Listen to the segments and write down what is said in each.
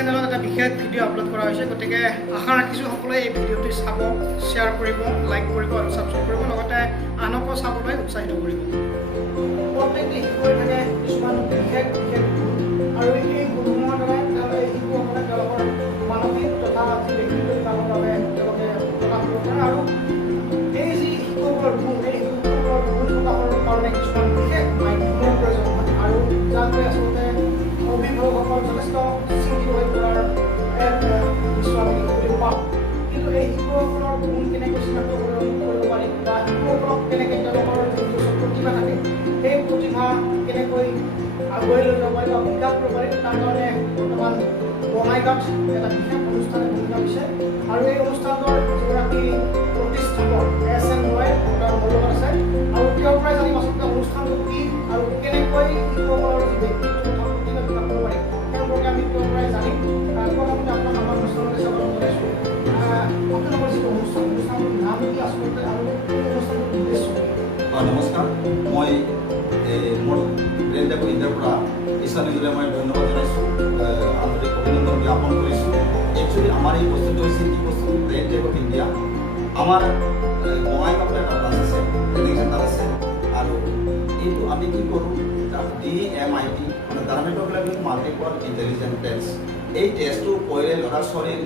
চেনেলত এটা বিশেষ ভিডিঅ' আপলোড কৰা হৈছে, গতিকে আশা ৰাখিছোঁ সকলোৱে এই ভিডিঅ'টো চাব, শ্বেয়াৰ কৰিব, লাইক কৰিব আৰু ছাবস্ক্ৰাইব কৰিব, লগতে আনকো চাবলৈ উৎসাহিত কৰিব। প্ৰত্যেকটি শিশুৱে থাকে কিছুমান বিশেষ বিশেষ গুণ, আৰু এই গুণসমূহৰ দ্বাৰা শিশুসকলে তেওঁলোকৰ মানসিক তথা যি ব্যক্তিগত বিকাশৰ বাবে তেওঁলোকে প্ৰকাশ কৰিব পাৰে। আৰু এই যি শিশুসকলৰ গুণ, এই শিশুসকলৰ গুণ প্ৰকাশৰ কাৰণে কিছুমান বিশেষ মাধ্যমৰ প্ৰয়োজন হয়, আৰু যাৰ বাবে আচলতে অভিভাৱকসকল যথেষ্ট চিন্তিত হৈ পৰাৰ এক দৃশ্য আমি দেখিবলৈ পাওঁ। কিন্তু এই শিশুসকলৰ গুণ কেনেকৈ চিনাক্ত কৰিব পাৰি, বা শিশুসকলক কেনেকৈ তেওঁলোকৰ যিটো প্ৰতিভা থাকে সেই প্ৰতিভা কেনেকৈ আগুৱাই লৈ যাব পাৰি বা বিকাশ কৰিব পাৰি, তাৰ কাৰণে বৰ্তমান বঙাইগাঁৱত এটা বিশেষ অনুষ্ঠানে ভূমিকা লৈছে। আৰু এই অনুষ্ঠানৰ যিগৰাকী প্ৰতিষ্ঠাপক SN ৰয় তেওঁৰ মোৰ লগত আছে, আৰু তেওঁৰ পৰাই জানিম আচলতে অনুষ্ঠানটো কি আৰু কেনেকৈ শিশুসকলৰ যি ব্যক্তিত্ব তথা প্ৰতিভা বিকাশ কৰিব পাৰি সেই সম্পৰ্কে আমি তেওঁৰ পৰাই জানিম। প্ৰথমতে আপোনাক আমাৰ অনুষ্ঠানলৈ স্বাগতম জনাইছোঁ। আপোনালোকৰ যিটো অনুষ্ঠানটোৰ নাম কি আচলতে, আৰু অনুষ্ঠানটোৰ উদ্দেশ্য কি? নমস্কাৰ, মই মোৰ ব্ৰেণ্ডেবল ইণ্ডিয়াৰ পৰা ঈশা নিজলে মই ধন্যবাদ জনাইছোঁ, আন্তৰিক অভিনন্দন জ্ঞাপন কৰিছোঁ। একচুৱেলি আমাৰ এই বস্তুটো হৈছে কি বস্তু, ব্ৰেণ্ডেবল ইণ্ডিয়া। আমাৰ বঙাইগাঁৱত এটা ব্ৰাঞ্চ আছে, ট্ৰেইনিং চেণ্টাৰ আছে, আৰু এইটো আমি কি কৰোঁ, DMIT মানে ডাৰ্মেট'গ্ৰাফিক মাল্টিপল ইণ্টেলিজেন্ট টেষ্ট। এই টেষ্টটো কৰিলে ল'ৰা ছোৱালীৰ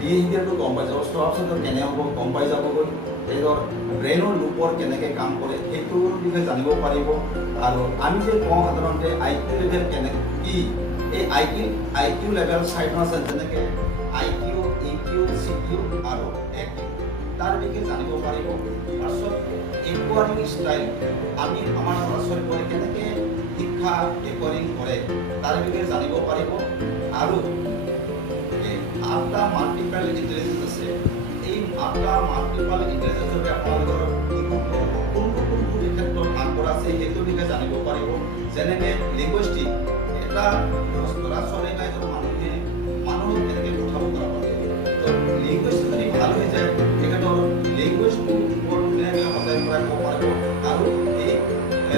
বিহেভিয়াৰটো গম পাই যাব, স্বভাৱচৰিত্ৰ কেনে হ'ব গম পাই যাবগৈ, এইধৰ ব্ৰেইনৰ লুপৰ কেনেকৈ কাম কৰে সেইটোৰ বিষয়ে জানিব পাৰিব। আৰু আমি যে কওঁ সাধাৰণতে IQ লেভেল কেনে কি, এই IQ লেভেল 4 আছে, যেনেকৈ IQ, EQ, CQ আৰু AQ, তাৰ বিষয়ে জানিব পাৰিব। তাৰপিছত একুৱাৰিং ষ্টাইল, আমি আমাৰ ল'ৰা ছোৱালীবোৰে কেনেকৈ শিক্ষা একুৱাৰিং কৰে তাৰ বিষয়ে জানিব পাৰিব। আৰু 8টা মাল্টিপল ইণ্টেলিজেন্স আছে, এই 8টা মাল্টিপল ইণ্টেলিজেন্সৰ আপোনালোকৰ কোনটো ক্ষেত্ৰত আগবঢ়া আছে সেইটোৰ বিষয়ে জানিব পাৰিব। যেনেকৈ লিংগুইষ্টিক, এটা ল'ৰা ছোৱালী বা এজন মানুহক কেনেকৈ কথা বতৰা পাতে, তো লিংগুইষ্ট যদি ভাল হৈ যায় তেখেতৰ লিংগুইজটো ওপৰত ধুনীয়াকৈ সজাই পৰাই ক'ব পাৰিব, আৰু এই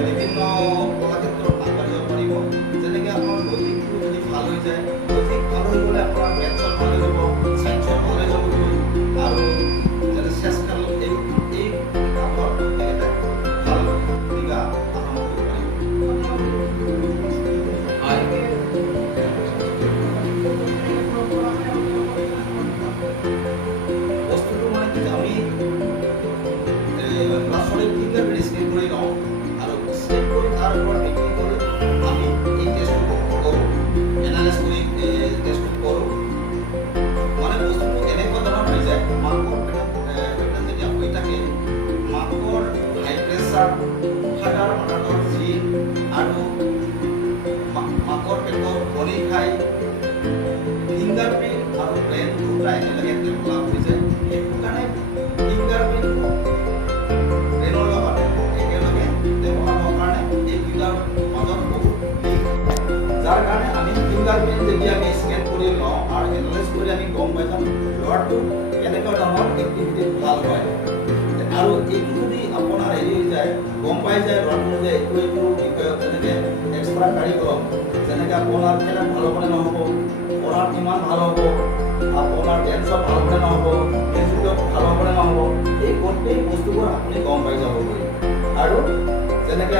বিভিন্ন কলাক্ষেত্ৰত আগবাঢ়িব পাৰিব। যেনেকৈ আপোনাৰ লজিকটো যদি ভাল হৈ যায়, লজিক ভাল হৈ গ'লে আপোনাৰ মেথছত ভাল হৈ যাব, চায়েন্সত ভাল হৈ যাব, আৰু যেনে চেছ খেল এই কামত তেখেতে ভাল ভূমিকা আৰম্ভ কৰিব পাৰিব। বস্তুটো মানে কি, আমি ল'ৰা ছোৱালীক ফিংগাৰপ্ৰিণ্ট স্কেন কৰি লওঁ, আৰু স্কেন কৰি তাৰ ওপৰত ভিত্তি কৰি আমি এই টেষ্টটো কৰোঁ, এনালাইজ কৰি টেষ্টটো কৰোঁ। মানে বস্তুটো এনেকুৱা ধৰণৰ হৈ যায়, মাকৰ পেটত যেতিয়া হৈ থাকে, মাকৰ হাই প্ৰেছাৰ, ফাদাৰ মাদাৰৰ জিন, আৰু মাকৰ পেটৰ কণী খাই ফিংগাৰপ্ৰিণ্ট আৰু ব্ৰেইন দুটা একেলগে ডেভেলপ হৈ যায়। সেইটো কাৰণে ফিংগাৰপ্ৰিণ্টটো ব্ৰেইনৰ লগত একেলগে ডেভেলপ হোৱাৰ কাৰণে এই দুটাৰ মাজত বহুত লিংক, যাৰ কাৰণে আমি ফিংগাৰপ্ৰিণ্ট যেতিয়া আমি স্কেন কৰি লওঁ আৰু এনালাইজ কৰি আমি গম পাই যাম ল'ৰাটো কেনেকুৱা ধৰণৰ এক্টিভিটি ভাল হয়। আৰু এইটো যদি আপোনাৰ হেৰি হৈ যায়, গম পাই যায় ল'ৰাটো যে এইটো বিষয়ত যেনেকৈ এক্সট্ৰা কাৰিকুলাম, যেনেকৈ আপোনাৰ খেলত ভাল হ'বনে নহ'ব, পঢ়াত কিমান ভাল হ'ব, আপোনাৰ ডেন্সত ভাল হ'বনে নহ'ব, মিউজিকত ভাল হ'বনে নহ'ব, এই গোটেই বস্তুবোৰ আপুনি গম পাই যাবগৈ। আৰু যেনেকৈ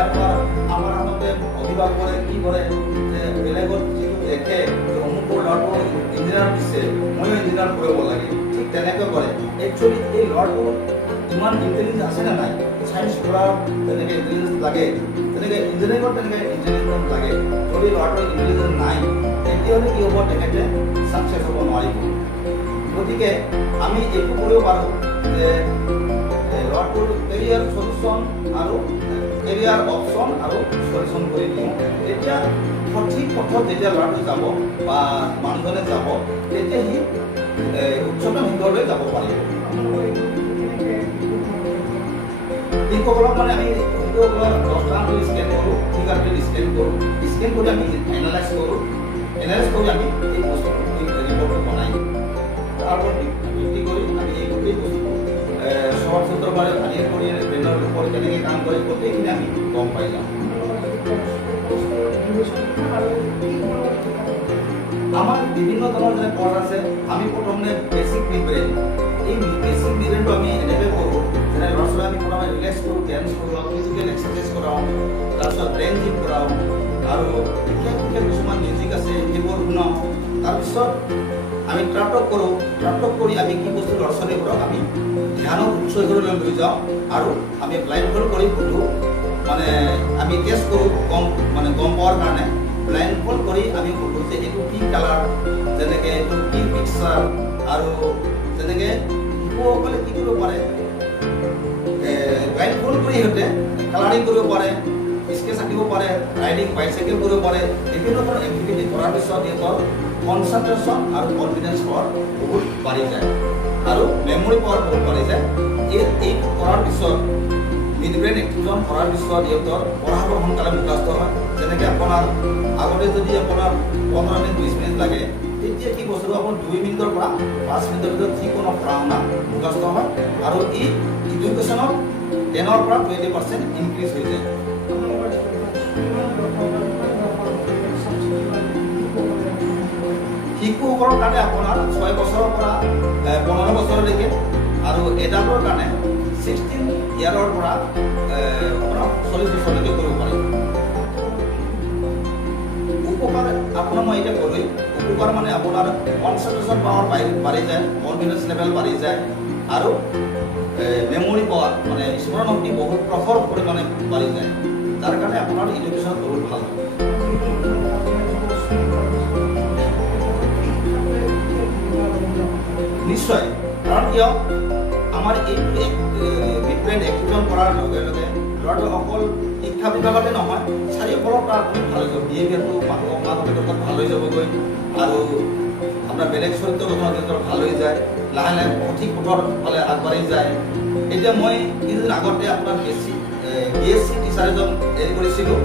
আমাৰ হাততে অভিভাৱকৰে কি কৰে, যে বেলেগত যিটো দেখে যে অমুকৰ ল'ৰাটো ইঞ্জিনিয়াৰ দিছে, ময়ো ইঞ্জিনিয়াৰ কৰিব লাগে, ঠিক তেনেকৈ কৰে। একচুৱেলি এই ল'ৰাটো ইমান ইণ্টেলিজেন্স আছে নে নাই, চায়েন্স পঢ়া যেনেকৈ ইণ্টেলিজেন্স লাগে, তেনেকৈ ইঞ্জিনিয়াৰিঙত তেনেকৈ ইণ্টেলিজেন্স লাগে। যদি ল'ৰাটোৰ ইণ্টেলিজেন্স নাই তেতিয়াহ'লে কি হ'ব, তেখেতে ছাকচেছ হ'ব নোৱাৰিব। গতিকে আমি এইটো কৰিব পাৰোঁ যে ল'ৰাটোৰ কেৰিয়াৰ চলিউশ্যন আৰু কেৰিয়াৰ অপশ্যন আৰু চলিউশ্যন কৰি দিওঁ। তেতিয়া সঠিক পথত যেতিয়া ল'ৰাটো যাব বা মানুহজনে যাব, তেতিয়া সি উচ্চতম শিখৰলৈ যাব পাৰিব। শিশুসকলক মানে আমি শিশুসকলক 10টা স্কেন কৰোঁ, ফিংগাৰপ্ৰিণ্ট স্কেন কৰোঁ, স্কেন কৰি আমি এনালাইজ কৰোঁ, এনালাইজ কৰি আমি এই বস্তুটো ৰিপৰ্টটো বনাই দিওঁ। তাৰ ওপৰত ভিত্তি কৰি আমি এই গোটেই বস্তুটো স্বভাৱচৰিত্ৰভাৱে আদিয়ে কৰি ব্ৰেইনৰ ওপৰত কেনেকৈ কাম কৰে গোটেইখিনি আমি গম পাই যাওঁ। আমাৰ বিভিন্ন ধৰণৰ যে কৰ আছে আমি প্ৰথমে বেছিক ব্ৰেইন এই বেছিক ব্ৰেইনটো আমি এনেকৈ কৰোঁ যেনে ল'ৰা ছোৱালী আমি প্ৰথমে ৰিলেক্স কৰোঁ ডেন্স কৰোঁ ফিজিকেল এক্সাৰচাইজ কৰাওঁ তাৰপিছত ব্ৰেইন জিম কৰাওঁ আৰু বিশেষ কিছুমান মিউজিক আছে সেইবোৰ শুনাওঁ তাৰপিছত আমি ট্ৰাটক কৰোঁ ট্ৰাটক কৰি আমি কি বস্তু ল'ৰা ছোৱালীবোৰক আমি ধ্যানৰ উৎস হিচাপে লৈ যাওঁ আৰু আমি ব্লাইণ্ড ফল্ড কৰি সুধো মানে আমি টেষ্ট কৰোঁ গম পোৱাৰ কাৰণে ব্লাইণ্ড ফল্ড কৰি আমি সুধো যে এইটো কি কালাৰ যেনেকৈ এইটো কি পিকচাৰ আৰু যেনেকৈ শিশুসকলে কি কৰিব পাৰে ব্লাইণ্ড ফল্ড কৰি সিহঁতে কালাৰিং কৰিব পাৰে স্কেচ আঁকিব পাৰে ৰাইডিং বাইচাইকেল কৰিব পাৰে বিভিন্ন ধৰণৰ এক্টিভিটি কৰাৰ পিছত সিহঁতৰ কনচেনট্ৰেশ্যন আৰু কনফিডেন্স পাৱাৰ বহুত বাঢ়ি যায় আৰু মেমৰি পাৱাৰ বহুত বাঢ়ি যায় এই কৰাৰ পিছত মিড ব্ৰেইন এক্টিভেশ্যন কৰাৰ পিছত সিহঁতৰ পঢ়াবোৰ সোনকালে মুখাস্ত হয় যেনেকৈ আপোনাৰ আগতে যদি আপোনাৰ 15 মিনিট 20 মিনিট লাগে তেতিয়া কি বস্তুটো আপোনাৰ 2 মিনিটৰ পৰা 5 মিনিটৰ ভিতৰত যিকোনো পঢ়া শুনা মুখাস্ত হয় আৰু ই এডুকেশ্যনত 10ৰ পৰা 20% ইনক্ৰিজ হৈ যায় শিশুসকলৰ কাৰণে আপোনাৰ 6 বছৰৰ পৰা 15 বছৰলৈকে আৰু এডাল্টৰ কাৰণে 16 ইয়াৰৰ পৰা আপোনাৰ 40 বছৰলৈকে কৰিব পাৰি উপকাৰ আপোনাৰ মই এতিয়া ক'লোৱেই উপকাৰ মানে আপোনাৰ কনচেনট্ৰেশ্যন পাৱাৰ বাঢ়ি যায় কনফিডেন্স লেভেল বাঢ়ি যায় আৰু মেমৰি পাৱাৰ মানে স্মৰণ শক্তি বহুত প্ৰখৰ পৰিমাণে বাঢ়ি যায় যাৰ কাৰণে আপোনাৰ এডুকেশ্যন বহুত ভাল হয় নিশ্চয় কাৰণ কিয় আমাৰ এই ডিফাৰেণ্ট এক্টিভেশ্যন কৰাৰ লগে লগে ল'ৰাটো অকল শিক্ষা বিভাগতে নহয় চাৰিওফালৰ পৰা আপুনি ভাল হৈ যাব বিহেভিয়াৰটো মাক বাপেকৰ ভাল হৈ যাবগৈ আৰু আপোনাৰ বেলেগ চৰিত্ৰ গঠন ভাল হৈ যায় লাহে লাহে সঠিক পথৰ ফালে আগবাঢ়ি যায় এতিয়া মই কিছুদিন আগতে আপোনাৰ BSc টিচাৰ এজন হেৰি কৰিছিলোঁ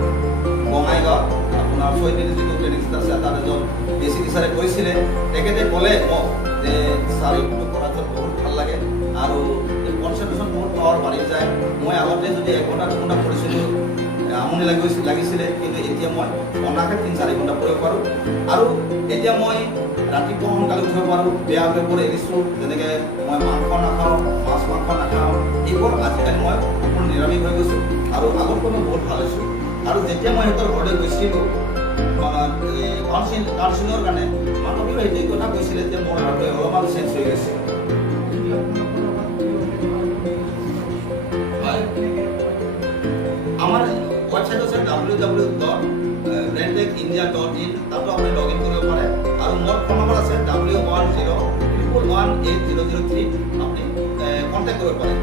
বঙাইগাঁৱত আপোনাৰ 6 দিন যিটো ট্ৰেইনিং চেণ্টাৰ আছে তাত এজন BSc টিচাৰে কৰিছিলে তেখেতে ক'লে মোক যে ছাৰ এইটো কৰাত বহুত ভাল লাগে আৰু কনচেনট্ৰেশ্যন বহুত পাৱাৰ বাঢ়ি যায় মই আগতে যদি 1 ঘণ্টা 2 ঘণ্টা পঢ়িছিলোঁ আমনি লাগিছিলে কিন্তু এতিয়া মই অনাকে 3-4 ঘণ্টা পঢ়িব পাৰোঁ আৰু এতিয়া মই ৰাতিপুৱা সোনকালে উঠিব পাৰোঁ বেয়া অভ্যাসবোৰ এৰিছোঁ যেনেকৈ মই মাংস নাখাওঁ মাছ মাংস নাখাওঁ এইবোৰ আজিকালি মই সম্পূৰ্ণ নিৰামিষ হৈ গৈছোঁ আৰু আগতকৈ মই বহুত ভাল হৈছোঁ আৰু যেতিয়া মই সিহঁতৰ ঘৰলৈ গৈছিলোঁ কাউন্সিলিঙৰ কাৰণে মানুহবোৰে সেইটোৱে কথা কৈছিলে যে মোৰ ল'ৰাটোৱে অলপমান চেঞ্জ হৈ গৈছে আমাৰ ৱেবছাইট আছে www.brandtechindia.in তাতো আপুনি লগ ইন কৰিব পাৰে আৰু মোৰ ফোন নম্বৰ আছে W10111803 আপুনি কণ্টেক্ট কৰিব পাৰে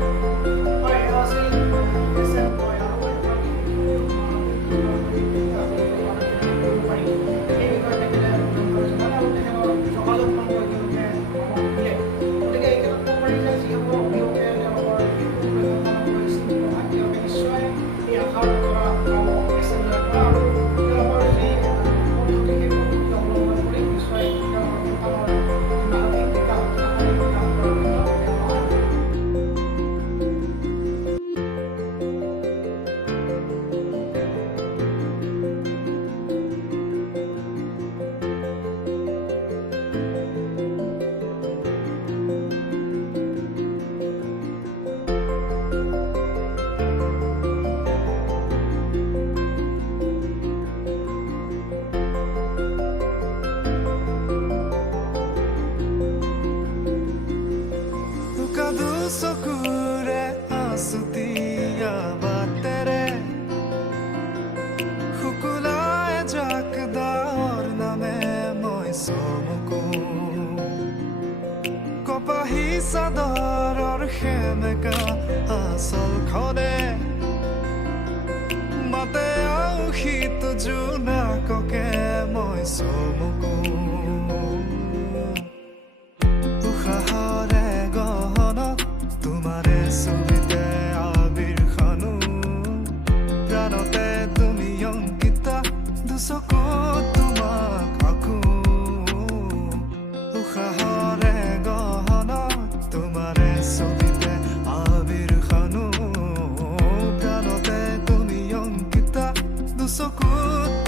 চাদৰৰ সেমেকা আচলখনে মাতে আউসিত জোনাককে মই চমকো উশাহৰে গহনত তোমাৰে ছবিতে আবিৰ খানো প্ৰাণতে তুমি অংকিতা দুচকুত তোমাক আঁকো উশাহৰে তোমাৰে ছবিতে আবিৰ খানো প্ৰাণতে তুমি অঙ্কিতা দুচকুত